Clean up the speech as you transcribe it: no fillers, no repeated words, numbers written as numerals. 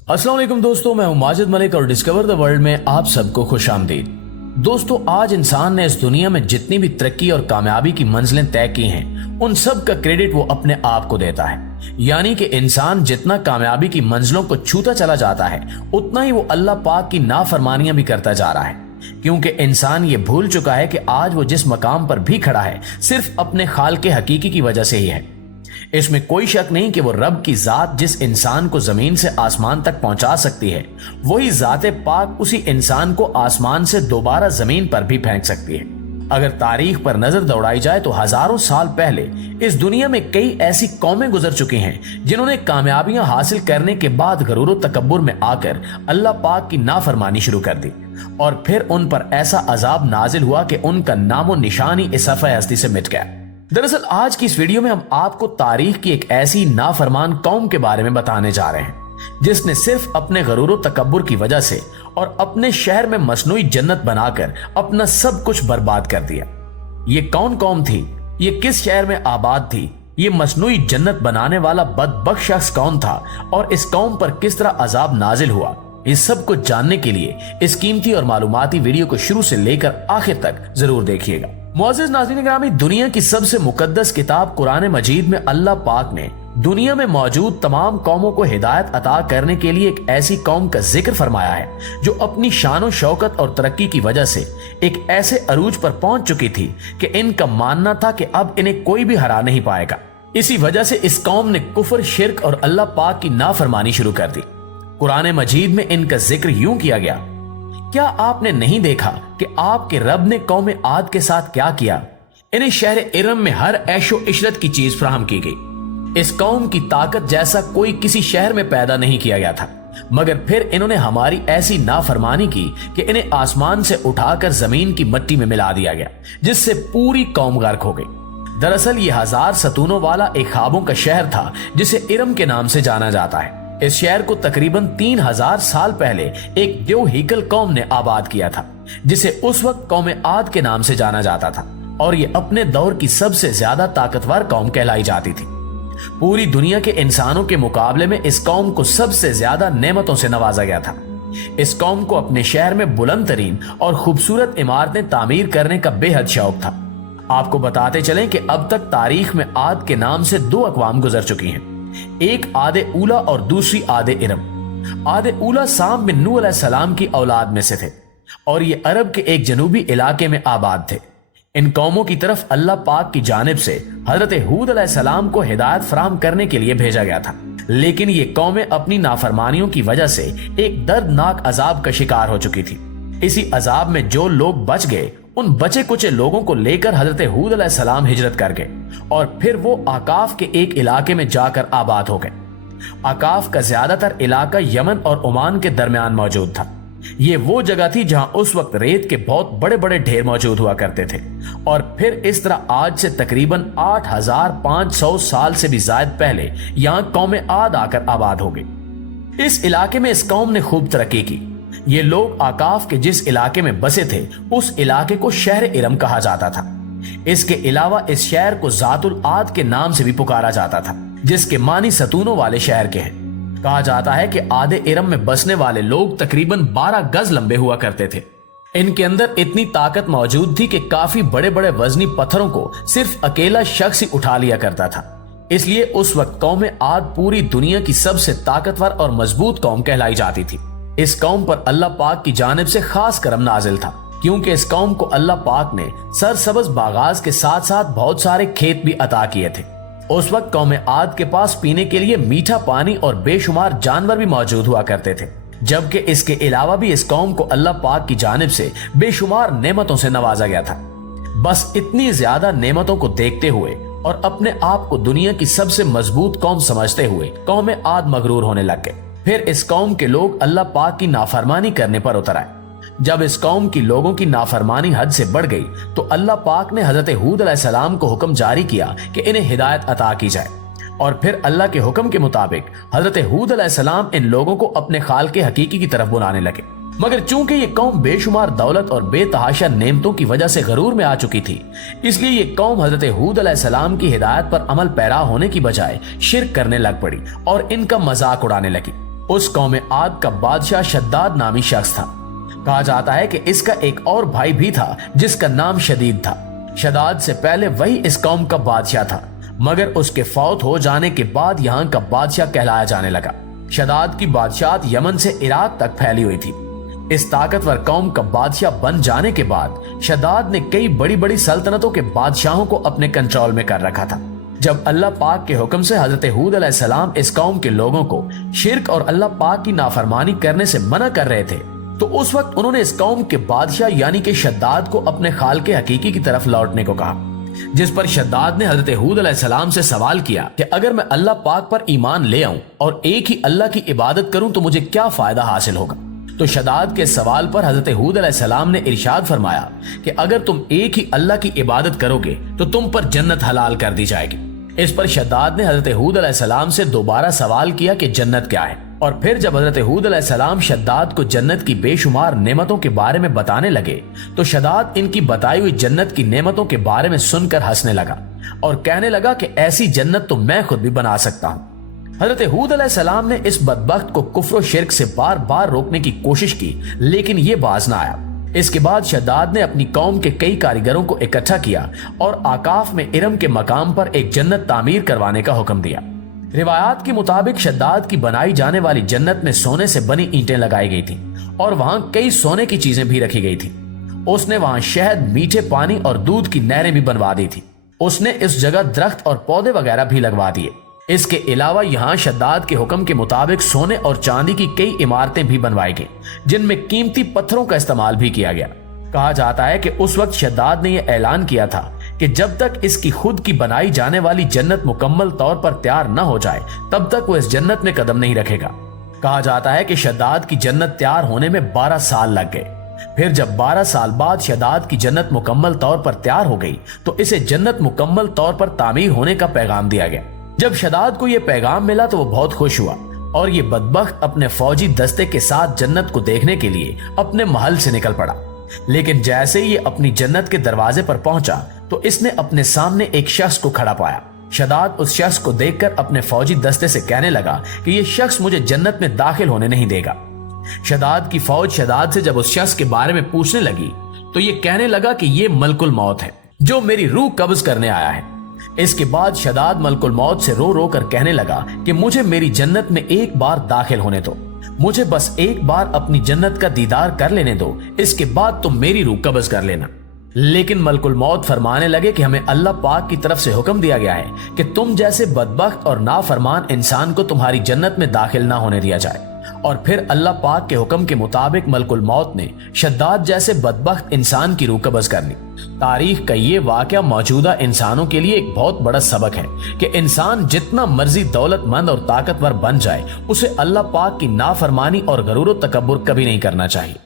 अस्सलाम वालेकुम दोस्तों, मैं हूं माजिद मलिक और डिस्कवर द वर्ल्ड में आप सबको खुश आमदीद। दोस्तों, आज इंसान ने इस दुनिया में जितनी भी तरक्की और कामयाबी की मंजिलें तय की हैं, उन सब का क्रेडिट वो अपने आप को देता है। यानी कि इंसान जितना कामयाबी की मंजिलों को छूता चला जाता है, उतना ही वो अल्लाह पाक की नाफरमानियां भी करता जा रहा है, क्योंकि इंसान ये भूल चुका है कि आज वो जिस मकाम पर भी खड़ा है सिर्फ अपने खालिक हकीकी की वजह से ही है। इसमें कोई शक नहीं कि वो रब की जात जिस इंसान को जमीन से आसमान तक पहुंचा सकती है, वही जाते पाक उसी इंसान को आसमान से दोबारा जमीन पर भी फेंक सकती है। अगर तारीख पर नजर दौड़ाई जाए तो हजारों साल पहले इस दुनिया में कई ऐसी कौमें गुजर चुकी हैं जिन्होंने कामयाबियां हासिल करने के बाद गरूर और तकब्बुर में आकर अल्लाह पाक की नाफरमानी शुरू कर दी, और फिर उन पर ऐसा अजाब नाजिल हुआ कि उनका नामो निशान ही इस सफ़े हस्ती से मिट गया। दरअसल आज की इस वीडियो में हम आपको तारीख की एक ऐसी नाफरमान कौम के बारे में बताने जा रहे हैं जिसने सिर्फ अपने गरूर और तकब्बुर की वजह से और अपने शहर में मसनूई जन्नत बनाकर अपना सब कुछ बर्बाद कर दिया। ये कौन कौम थी? ये किस शहर में आबाद थी? ये मसनूई जन्नत बनाने वाला बदबख्त शख्स कौन था और इस कौम पर किस तरह अजाब नाजिल हुआ? इस सब कुछ जानने के लिए इस कीमती और मालूमाती वीडियो को शुरू से लेकर आखिर तक जरूर देखिएगा। मुअज़्ज़िज़ नाज़रीन गिरामी, दुनिया की सबसे मुकद्दस किताब कुरान मजीद में अल्लाह पाक ने दुनिया में मौजूद तमाम कौमों को हिदायत अता करने के लिए एक ऐसी कौम का जिक्र फरमाया है जो अपनी शान शौकत और तरक्की की वजह से एक ऐसे अरूज पर पहुंच चुकी थी कि इनका मानना था कि अब इन्हें कोई भी हरा नहीं पाएगा। इसी वजह से इस कौम ने कुफर, शिर्क और अल्लाह पाक की नाफरमानी शुरू कर दी। कुरान मजीद में इनका जिक्र यूं किया गया, क्या आपने नहीं देखा कि आपके रब ने कौम आद के साथ क्या किया? इन्हें शहर इरम में हर ऐशो इशरत की चीज फराहम की गई। इस कौम की ताकत जैसा कोई किसी शहर में पैदा नहीं किया गया था, मगर फिर इन्होंने हमारी ऐसी नाफरमानी की कि इन्हें आसमान से उठाकर जमीन की मिट्टी में मिला दिया गया, जिससे पूरी कौम गर्क हो गई। दरअसल ये 1000 सतूनों वाला एक ख्वाबों का शहर था जिसे इरम के नाम से जाना जाता है। इस शहर को तकरीबन 3000 साल पहले एक देव हीकल कौम ने आबाद किया था, जिसे उस वक्त कौम आद के नाम से जाना जाता था, और ये अपने दौर की सबसे ज्यादा ताकतवर कौम कहलाई जाती थी। पूरी दुनिया के इंसानों के मुकाबले में इस कौम को सबसे ज्यादा नेमतों से नवाजा गया था। इस कौम को अपने शहर में बुलंद तरीन और खूबसूरत इमारतें तामीर करने का बेहद शौक था। आपको बताते चलें कि अब तक तारीख में आद के नाम से 2 अक़वाम गुजर चुकी हैं, एक आदे उला और दूसरी आदे इरम। आदे उला साम बिन नूह अलैहिस्सलाम की औलाद में से थे और ये अरब के एक जनूबी इलाके में आबाद थे। इन कौमों की तरफ अल्लाह पाक की जानिब से हजरत हूद अलैहिस्सलाम को हिदायत फराहम करने के लिए भेजा गया था, लेकिन ये कौमें अपनी नाफरमानियों की वजह से एक दर्दनाक अजाब का शिकार हो चुकी थी। इसी अजाब में जो लोग बच गए, उन बचे कुचे लोगों को लेकर हजरत हूद अलैहिस्सलाम हिजरत कर गए और फिर वो आकाफ के एक इलाके में जाकर आबाद हो गए। आकाफ का ज्यादातर इलाका यमन और ओमान के दरमियान मौजूद था। ये वो जगह थी जहां उस वक्त रेत के बहुत बड़े बड़े ढेर मौजूद हुआ करते थे, और फिर इस तरह आज से तकरीबन 8500 साल से भी ज्यादा पहले यहां कौम आद आकर आबाद हो गई। इस इलाके में इस कौम ने खूब तरक्की की। ये लोग आकाफ के जिस इलाके में बसे थे, उस इलाके को शहर इरम कहा जाता था। इसके अलावा इस शहर को जातुल आद के नाम से भी पुकारा जाता था, जिसके मानी सतूनों वाले शहर के हैं। कहा जाता है कि आदे इरम में बसने वाले लोग तकरीबन 12 गज लंबे हुआ करते थे। इनके अंदर इतनी ताकत मौजूद थी कि काफी बड़े बड़े वजनी पत्थरों को सिर्फ अकेला शख्स ही उठा लिया करता था। इसलिए उस वक्त कौम आद पूरी दुनिया की सबसे ताकतवर और मजबूत कौम कहलाई जाती थी। इस कौम पर अल्लाह पाक की जानिब से खास करम नाजिल था, क्योंकि इस कौम को अल्लाह पाक ने सरसब्ज बागाज के साथ साथ बहुत सारे खेत भी अता किए थे। उस वक्त कौम आद के पास पीने के लिए मीठा पानी और बेशुमार जानवर भी मौजूद हुआ करते थे, जबकि इसके अलावा भी इस कौम को अल्लाह पाक की जानिब से बेशुमार नेमतों से नवाजा गया था। बस इतनी ज्यादा नेमतों को देखते हुए और अपने आप को दुनिया की सबसे मजबूत कौम समझते हुए कौम आद मगरूर होने लग गए। फिर इस कौम के लोग अल्लाह पाक की नाफरमानी करने पर उतर आए। जब इस कौम की लोगों की नाफरमानी हद से बढ़ गई तो अल्लाह पाक ने हजरत हूद अलैहिस्सलाम को हुक्म जारी किया कि इन्हें हिदायत अता की जाए, और फिर अल्लाह के हुक्म के मुताबिक हजरत हूद अलैहिस्सलाम इन लोगों को अपने खालिक हकीकी की तरफ बुलाने लगे। मगर चूंकि ये कौम बेशुमार दौलत और बेतहाशा नेमतों की वजह से गरूर में आ चुकी थी, इसलिए ये कौम हजरत हूद अलैहिस्सलाम की हिदायत पर अमल पैरा होने की बजाय शिर्क करने लग पड़ी और इनका मजाक उड़ाने लगी। उस कौम आद का बादशाह शद्दाद नामी शख्स था। कहा जाता है कि इसका एक और भाई भी था जिसका नाम शदीद था। शद्दाद से पहले वही इस कौम का बादशाह था, मगर उसके फौत हो जाने के बाद यहाँ का बादशाह कहलाया जाने लगा। शद्दाद की बादशाहत यमन से इराक तक फैली हुई थी। इस ताकतवर कौम का बादशाह बन जाने के बाद शद्दाद ने कई बड़ी बड़ी सल्तनतों के बादशाहों को अपने कंट्रोल में कर रखा था। जब अल्लाह पाक के हुक्म से हजरत हूद अलैहिस्सलाम इस कौम के लोगों को शिर्क और अल्लाह पाक की नाफरमानी करने से मना कर रहे थे, तो उस वक्त उन्होंने इस कौम के बादशाह यानी कि शद्दाद को अपने खालिक हकीकी की तरफ लौटने को कहा, जिस पर शद्दाद ने हजरत हूद अलैहिस्सलाम से सवाल किया कि अगर मैं अल्लाह पाक पर ईमान ले आऊं और एक ही अल्लाह की इबादत करूं तो मुझे क्या फायदा हासिल होगा। तो शद्दाद के सवाल पर हजरत हूद अलैहिस्सलाम ने इरशाद फरमाया कि अगर तुम एक ही अल्लाह की इबादत करोगे तो तुम पर जन्नत हलाल कर दी जाएगी। इस पर शद्दाद ने हजरत हूद अलैहिस्सलाम से दोबारा सवाल किया कि जन्नत क्या है, और फिर जब हजरत हूद अलैहिस्सलाम शद्दाद को जन्नत की बेशुमार नेमतों के बारे में बताने लगे तो शद्दाद इनकी बताई हुई जन्नत की नेमतों के बारे में सुनकर हंसने लगा और कहने लगा कि ऐसी जन्नत तो मैं खुद भी बना सकता हूँ। हजरत हूद अलैहिस्सलाम ने इस बदबख्त को कुफ्र और शिर्क से बार बार रोकने की कोशिश की, लेकिन ये बाज ना आया। इसके बाद शद्दाद ने अपनी कौम के कई कारीगरों को इकट्ठा किया और आकाफ में इरम के मकाम पर एक जन्नत तामीर करवाने का हुक्म दिया। रिवायात के मुताबिक शद्दाद की बनाई जाने वाली जन्नत में सोने से बनी ईंटें लगाई गई थी और वहां कई सोने की चीजें भी रखी गई थी। उसने वहां शहद, मीठे पानी और दूध की नहरें भी बनवा दी थी। उसने इस जगह दरख्त और पौधे वगैरह भी लगवा दिए। इसके अलावा यहाँ शद्दाद के हुक्म के मुताबिक सोने और चांदी की कई इमारतें भी बनवाई गई, जिनमें कीमती पत्थरों का इस्तेमाल भी किया गया। कहा जाता है कि उस वक्त शद्दाद ने यह ऐलान किया था कि जब तक इसकी खुद की बनाई जाने वाली जन्नत मुकम्मल तौर पर तैयार न हो जाए तब तक वो इस जन्नत में कदम नहीं रखेगा। कहा जाता है कि शद्दाद की जन्नत तैयार होने में 12 साल लग गए। फिर जब 12 साल बाद शद्दाद की जन्नत मुकम्मल तौर पर तैयार हो गई तो इसे जन्नत मुकम्मल तौर पर तामीर होने का पैगाम दिया गया। जब शद्दाद को यह पैगाम मिला तो वो बहुत खुश हुआ और ये बदबख्त अपने फौजी दस्ते के साथ जन्नत को देखने के लिए अपने महल से निकल पड़ा। लेकिन जैसे ही ये अपनी जन्नत के दरवाजे पर पहुंचा तो इसने अपने सामने एक शख्स को खड़ा पाया। शद्दाद उस शख्स को देखकर अपने फौजी दस्ते से कहने लगा कि ये शख्स मुझे जन्नत में दाखिल होने नहीं देगा। शद्दाद की फौज शद्दाद से जब उस शख्स के बारे में पूछने लगी तो ये कहने लगा कि ये मलकुल मौत है जो मेरी रूह कब्ज करने आया है। इसके बाद शद्दाद मलकुल मौत से रो रो कर कहने लगा कि मुझे मेरी जन्नत में एक बार दाखिल होने दो, मुझे बस एक बार अपनी जन्नत का दीदार कर लेने दो, इसके बाद तुम मेरी रूह कब्ज कर लेना। लेकिन मलकुल मौत फरमाने लगे कि हमें अल्लाह पाक की तरफ से हुक्म दिया गया है कि तुम जैसे बदबख्त और नाफरमान इंसान को तुम्हारी जन्नत में दाखिल ना होने दिया जाए। और फिर अल्लाह पाक के हुक्म के मुताबिक मलकुल मौत ने शद्दाद जैसे बदबख्त इंसान की रूह कब्ज कर ली। तारीख का ये वाकया मौजूदा इंसानों के लिए एक बहुत बड़ा सबक है कि इंसान जितना मर्जी दौलतमंद और ताकतवर बन जाए उसे अल्लाह पाक की नाफरमानी और गरूर तकब्बुर कभी नहीं करना चाहिए।